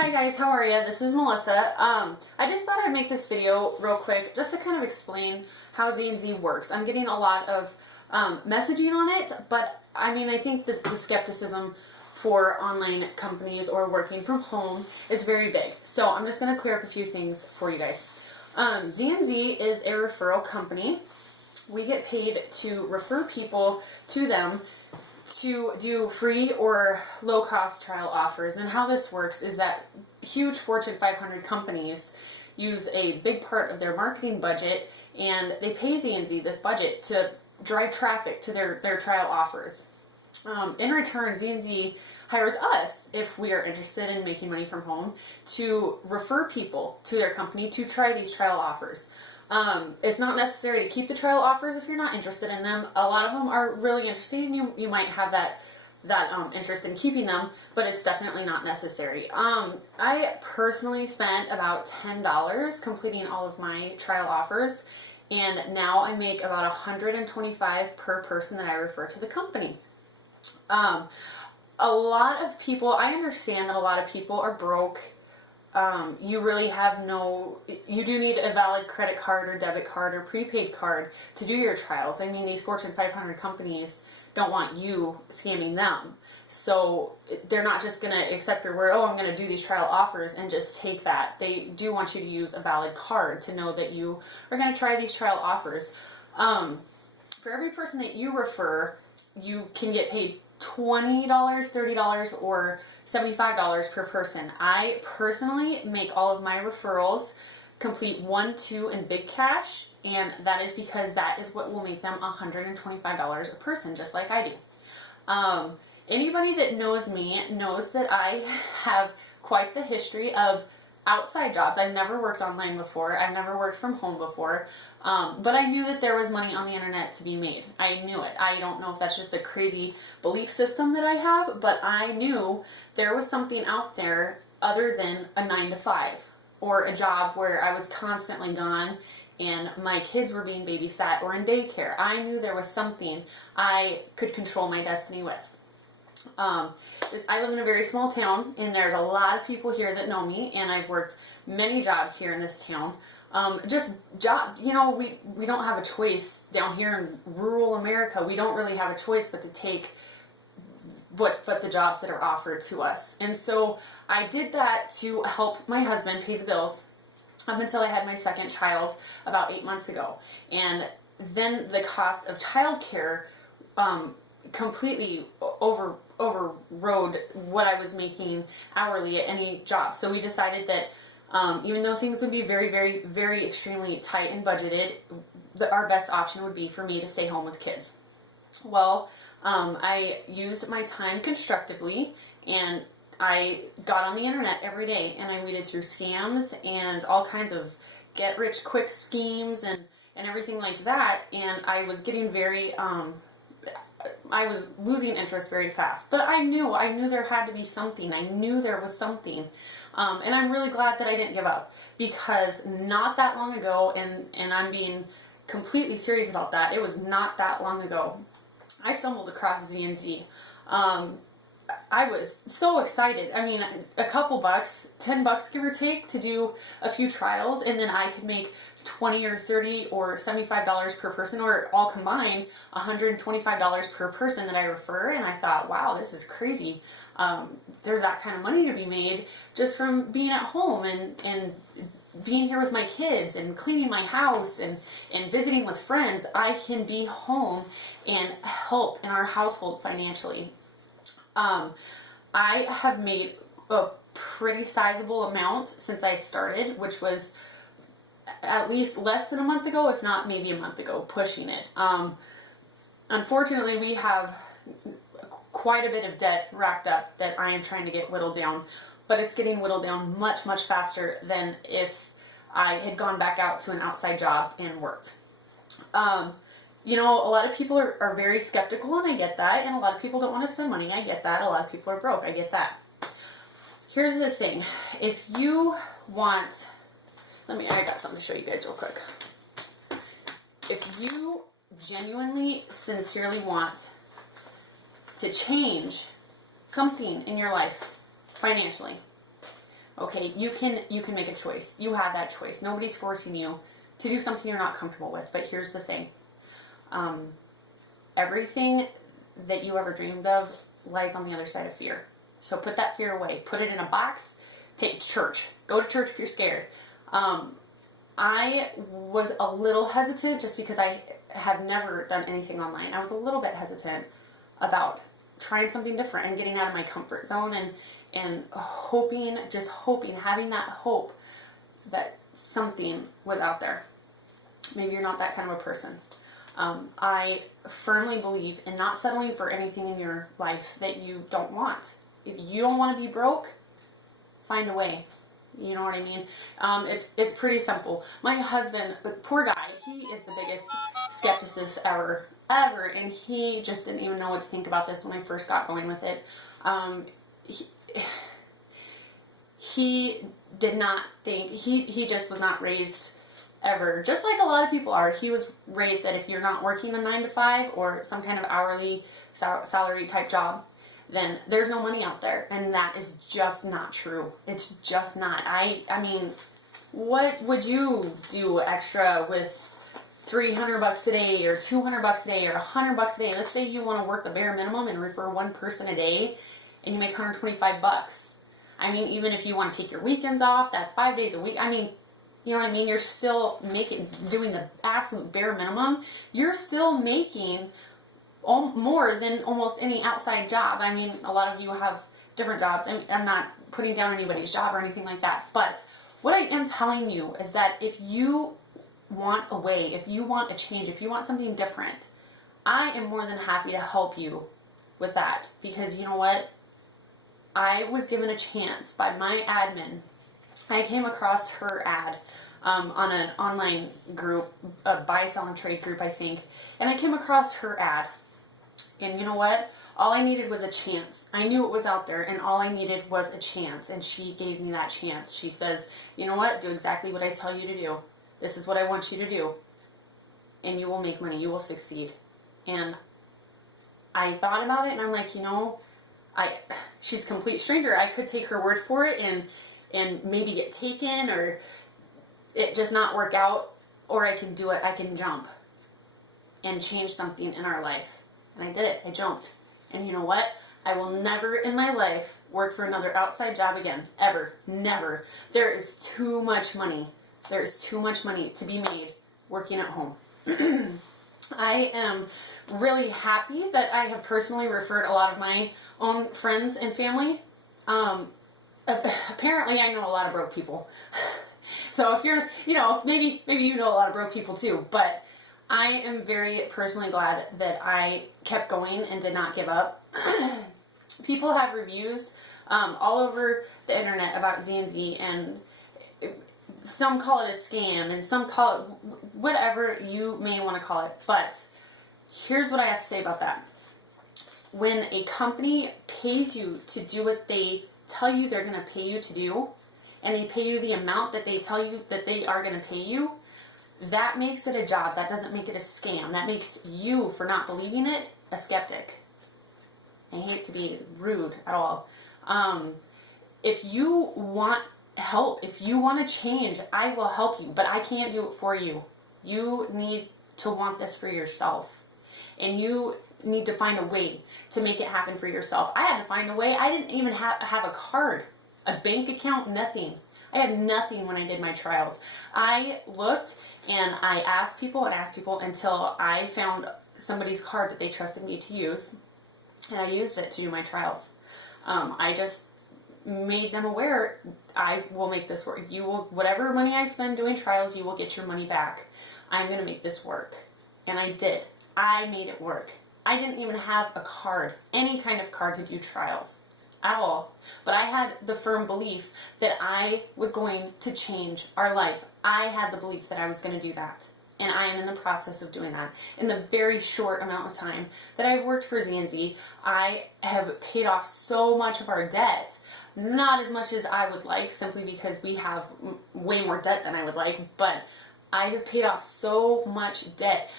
Hi guys, how are you? This is Melissa. I just thought I'd make this video real quick just to kind of explain how ZNZ works. I'm getting a lot of messaging on it, but I mean, I think the skepticism for online companies or working from home is very big. So I'm just going to clear up a few things for you guys. ZNZ is a referral company. We get paid to refer people to them to do free or low-cost trial offers. And how this works is that huge Fortune 500 companies use a big part of their marketing budget, and they pay ZNZ this budget to drive traffic to their trial offers. In return, ZNZ hires us, if we are interested in making money from home, to refer people to their company to try these trial offers. It's not necessary to keep the trial offers if you're not interested in them. A lot of them are really interesting, and you might have that interest in keeping them, but it's definitely not necessary. I personally spent about $10 completing all of my trial offers, and now I make about $125 per person that I refer to the company. A lot of people, I understand that a lot of people are broke. You really have you do need a valid credit card or debit card or prepaid card to do your trials. I mean, these Fortune 500 companies don't want you scamming them. So they're not just going to accept your word, oh, I'm going to do these trial offers and just take that. They do want you to use a valid card to know that you are going to try these trial offers. For every person that you refer, you can get paid $20, $30, or $75 per person. I personally make all of my referrals complete 1, 2, and big cash, and that is because that is what will make them $125 a person, just like I do. Anybody that knows me knows that I have quite the history of outside jobs. I've never worked online before. I've never worked from home before. But I knew that there was money on the internet to be made. I knew it. I don't know if that's just a crazy belief system that I have, but I knew there was something out there other than a 9-to-5 or a job where I was constantly gone and my kids were being babysat or in daycare. I knew there was something I could control my destiny with. I live in a very small town, and there's a lot of people here that know me, and I've worked many jobs here in this town. We don't have a choice down here in rural America. We don't really have a choice but to take what the jobs that are offered to us. And so I did that to help my husband pay the bills up until I had my second child about 8 months ago. And then the cost of childcare completely overrode what I was making hourly at any job. So we decided that even though things would be very, very, very extremely tight and budgeted, our best option would be for me to stay home with kids. Well, I used my time constructively, and I got on the internet every day, and I weeded through scams and all kinds of get-rich-quick schemes and everything like that, and I was getting very I was losing interest very fast. But I knew there had to be something. I knew there was something. And I'm really glad that I didn't give up, because not that long ago, and I'm being completely serious about that, it was not that long ago, I stumbled across ZNZ. I was so excited. I mean, a couple bucks, $10 give or take, to do a few trials, and then I could make $20 or $30 or $75 per person, or all combined $125 per person that I refer. And I thought, wow, this is crazy. There's that kind of money to be made just from being at home and being here with my kids and cleaning my house and visiting with friends. I can be home and help in our household financially. I have made a pretty sizable amount since I started, which was at least less than a month ago, if not maybe a month ago, pushing it. Unfortunately, we have quite a bit of debt racked up that I am trying to get whittled down, but it's getting whittled down much, much faster than if I had gone back out to an outside job and worked. A lot of people are very skeptical, and I get that, and a lot of people don't want to spend money. I get that. A lot of people are broke. I get that. Here's the thing. If you want... I got something to show you guys real quick. If you genuinely, sincerely want to change something in your life financially, Okay, you can make a choice. You have that choice. Nobody's forcing you to do something you're not comfortable with. But here's the thing. Everything that you ever dreamed of lies on the other side of fear. So put that fear away. Put it in a box. Take it to church. Go to church if you're scared. I was a little hesitant just because I have never done anything online. I was a little bit hesitant about trying something different and getting out of my comfort zone and hoping, having that hope that something was out there. Maybe you're not that kind of a person. I firmly believe in not settling for anything in your life that you don't want. If you don't want to be broke, find a way. You know what I mean? It's pretty simple. My husband, the poor guy, he is the biggest skepticist ever, and he just didn't even know what to think about this when I first got going with it. He did not think, he just was not raised ever, just like a lot of people are. He was raised that if you're not working a 9 to 5 or some kind of hourly salary type job, then there's no money out there. And that is just not true. It's just not. I mean, what would you do extra with $300 a day or $200 a day or $100 a day? Let's say you want to work the bare minimum and refer one person a day and you make $125. I mean, even if you want to take your weekends off, that's 5 days a week. I mean, you know what I mean? You're still doing the absolute bare minimum. You're still making more than almost any outside job. I mean, a lot of you have different jobs. I'm not putting down anybody's job or anything like that. But what I am telling you is that if you want a way, if you want a change, if you want something different, I am more than happy to help you with that. Because you know what? I was given a chance by my admin. I came across her ad on an online group, a buy, sell, and trade group, I think. And I came across her ad. And you know what? All I needed was a chance. I knew it was out there, and all I needed was a chance. And she gave me that chance. She says, you know what? Do exactly what I tell you to do. This is what I want you to do. And you will make money. You will succeed. And I thought about it, and I'm like, you know, she's a complete stranger. I could take her word for it and maybe get taken or it just not work out, or I can do it. I can jump and change something in our life. And I did it. I jumped. And you know what? I will never in my life work for another outside job again. Ever. Never. There is too much money. There is too much money to be made working at home. I am really happy that I have personally referred a lot of my own friends and family. Apparently I know a lot of broke people. So if you're, you know, maybe you know a lot of broke people too, but I am very personally glad that I kept going and did not give up. People have reviews all over the internet about ZNZ, and some call it a scam and some call it whatever you may want to call it. But here's what I have to say about that. When a company pays you to do what they tell you they're going to pay you to do, and they pay you the amount that they tell you that they are going to pay you, that makes it a job. That doesn't make it a scam. That makes you, for not believing it, a skeptic. I hate to be rude at all. If you want help, if you want to change, I will help you, but I can't do it for you. You need to want this for yourself, and you need to find a way to make it happen for yourself. I had to find a way. I didn't even have a card, a bank account, nothing. I had nothing when I did my trials. I looked and I asked people until I found somebody's card that they trusted me to use, and I used it to do my trials. I just made them aware, I will make this work. You will, whatever money I spend doing trials, you will get your money back. I'm going to make this work. And I did. I made it work. I didn't even have a card, any kind of card to do trials at all. But I had the firm belief that I was going to change our life. I had the belief that I was going to do that. And I am in the process of doing that. In the very short amount of time that I've worked for ZNZ, I have paid off so much of our debt. Not as much as I would like, simply because we have way more debt than I would like, but I have paid off so much debt.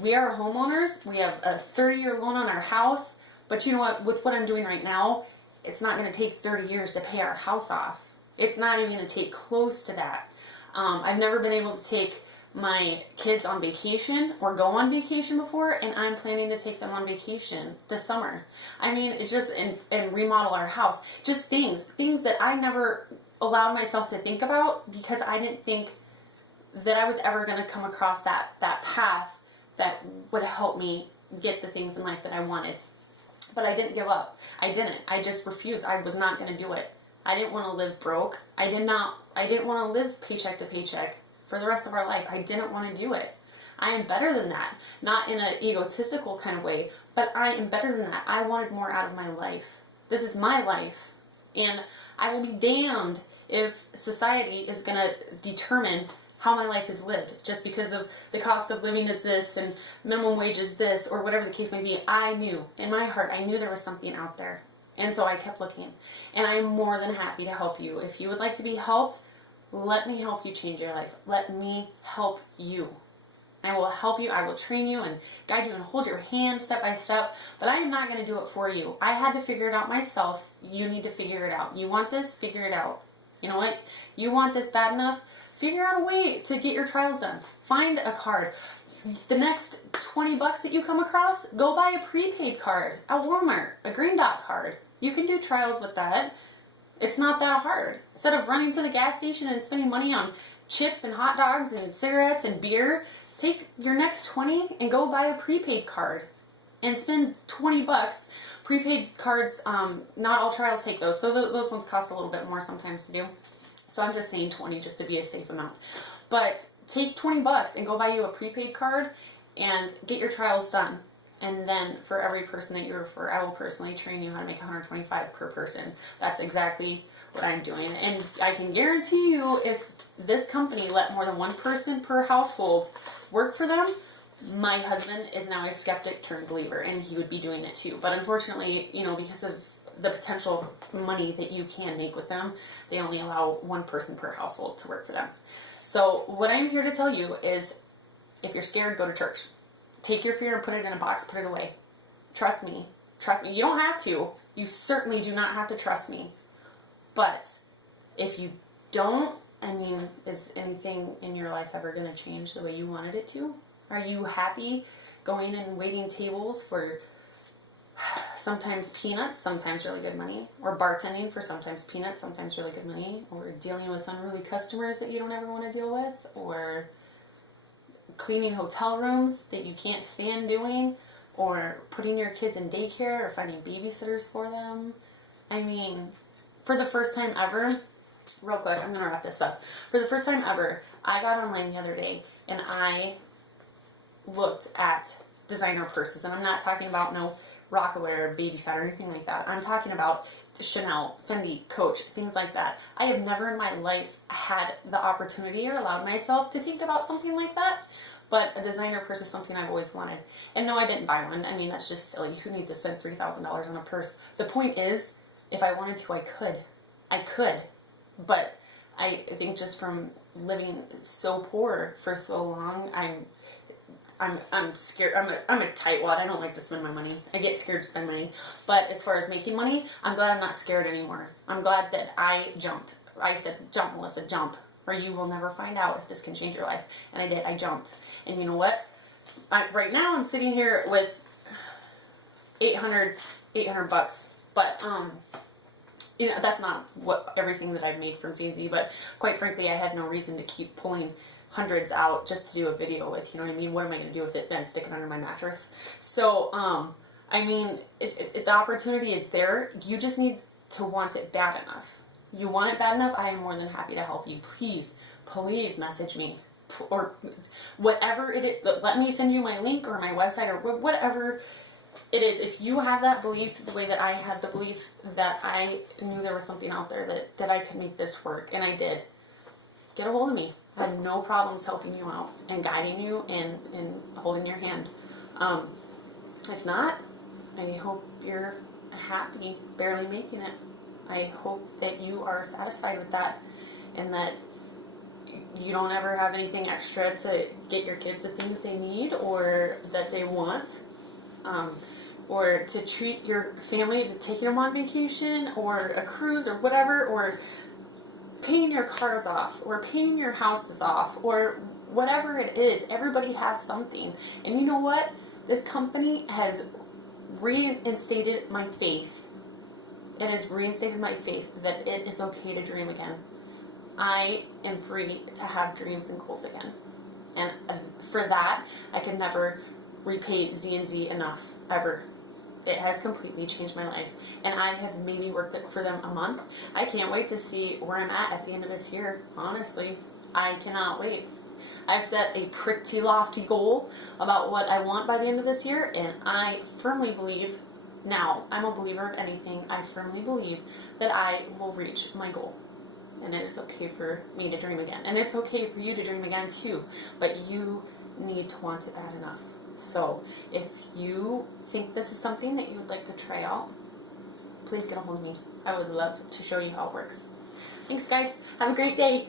We are homeowners. We have a 30-year loan on our house, but you know what? With what I'm doing right now, it's not going to take 30 years to pay our house off. It's not even going to take close to that. I've never been able to take my kids on vacation or go on vacation before, and I'm planning to take them on vacation this summer. I mean, it's just, and remodel our house. Just things that I never allowed myself to think about because I didn't think that I was ever going to come across that path that would help me get the things in life that I wanted. But I didn't give up. I didn't. I just refused. I was not going to do it. I didn't want to live broke. I didn't want to live paycheck to paycheck for the rest of our life. I didn't want to do it. I am better than that. Not in an egotistical kind of way, but I am better than that. I wanted more out of my life. This is my life. And I will be damned if society is going to determine how my life is lived just because of the cost of living is this and minimum wage is this or whatever the case may be. I knew in my heart, I knew there was something out there. And so I kept looking. And I am more than happy to help you. If you would like to be helped, let me help you change your life. Let me help you. I will help you. I will train you and guide you and hold your hand step by step. But I am not going to do it for you. I had to figure it out myself. You need to figure it out. You want this? Figure it out. You know what? You want this bad enough? Figure out a way to get your trials done. Find a card. The next $20 that you come across, go buy a prepaid card at Walmart, a Green Dot card. You can do trials with that. It's not that hard. Instead of running to the gas station and spending money on chips and hot dogs and cigarettes and beer, take your next 20 and go buy a prepaid card and spend $20. Prepaid cards, not all trials take those, so those ones cost a little bit more sometimes to do. So I'm just saying 20 just to be a safe amount. But take $20 and go buy you a prepaid card and get your trials done. And then for every person that you refer, I will personally train you how to make $125 per person. That's exactly what I'm doing. And I can guarantee you if this company let more than one person per household work for them, my husband is now a skeptic turned believer and he would be doing it too. But unfortunately, you know, because of the potential money that you can make with them, they only allow one person per household to work for them. So what I'm here to tell you is if you're scared, go to church. Take your fear and put it in a box, put it away. Trust me. Trust me. You don't have to. You certainly do not have to trust me. But if you don't, I mean, is anything in your life ever going to change the way you wanted it to? Are you happy going and waiting tables for sometimes peanuts, sometimes really good money, or bartending for sometimes peanuts, sometimes really good money, or dealing with unruly customers that you don't ever want to deal with, or cleaning hotel rooms that you can't stand doing, or putting your kids in daycare or finding babysitters for them? I mean, for the first time ever, real quick, I'm going to wrap this up. For the first time ever, I got online the other day and I looked at designer purses, and I'm not talking about no Rockaware, Baby Fat, or anything like that. I'm talking about Chanel, Fendi, Coach, things like that. I have never in my life had the opportunity or allowed myself to think about something like that, but a designer purse is something I've always wanted. And no, I didn't buy one. I mean, that's just silly. Who needs to spend $3,000 on a purse? The point is, if I wanted to, I could. I could. But I think just from living so poor for so long, I'm scared. I'm a tightwad. I don't like to spend my money. I get scared to spend money. But as far as making money, I'm glad I'm not scared anymore. I'm glad that I jumped. I said, jump, Melissa, jump, or you will never find out if this can change your life. And I did. I jumped. And you know what? Right now I'm sitting here with $800. But you know, that's not what everything that I've made from ZNZ. But quite frankly, I had no reason to keep pulling hundreds out just to do a video with, you know what I mean? What am I going to do with it then? Stick it under my mattress? So, I mean, the opportunity is there. You just need to want it bad enough. You want it bad enough, I am more than happy to help you. Please message me. Or whatever it is. Let me send you my link or my website or whatever it is. If you have that belief the way that I had the belief that I knew there was something out there that I could make this work, and I did, get a hold of me. I had no problems helping you out and guiding you and holding your hand. If not, I hope you're happy barely making it. I hope that you are satisfied with that and that you don't ever have anything extra to get your kids the things they need or that they want, or to treat your family, to take them on vacation or a cruise or whatever, or paying your cars off, or paying your houses off, or whatever it is. Everybody has something. And you know what? This company has reinstated my faith. It has reinstated my faith that it is okay to dream again. I am free to have dreams and goals again. And for that, I can never repay ZNZ enough, ever. It has completely changed my life. And I have maybe worked it for them a month. I can't wait to see where I'm at the end of this year. Honestly, I cannot wait. I've set a pretty lofty goal about what I want by the end of this year, and I firmly believe, now, I'm a believer of anything, I firmly believe that I will reach my goal. And it is okay for me to dream again. And it's okay for you to dream again too. But you need to want it bad enough. So if you think this is something that you would like to try out, please get a hold of me. I would love to show you how it works. Thanks, guys. Have a great day.